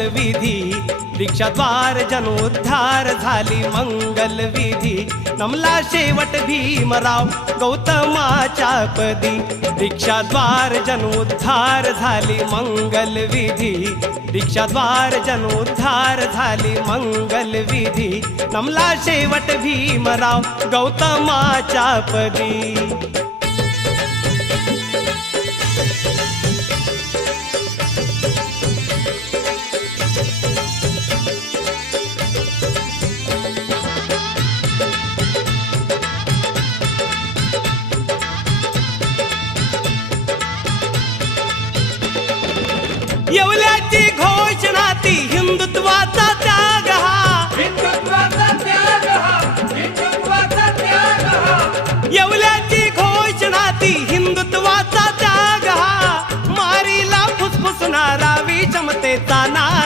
विधी, दीक्षाद्वार जनोद्धार झाली मंगल विधी, नमला शेवट भीमराव गौतमाच्या पदी, दीक्षाद्वार जनोद्धार झाली मंगल विधी, दीक्षाद्वार जनोद्धार झाली मंगल विधी, नमला शेवट भीमराव गौतमाच्या पदी. येवल्याची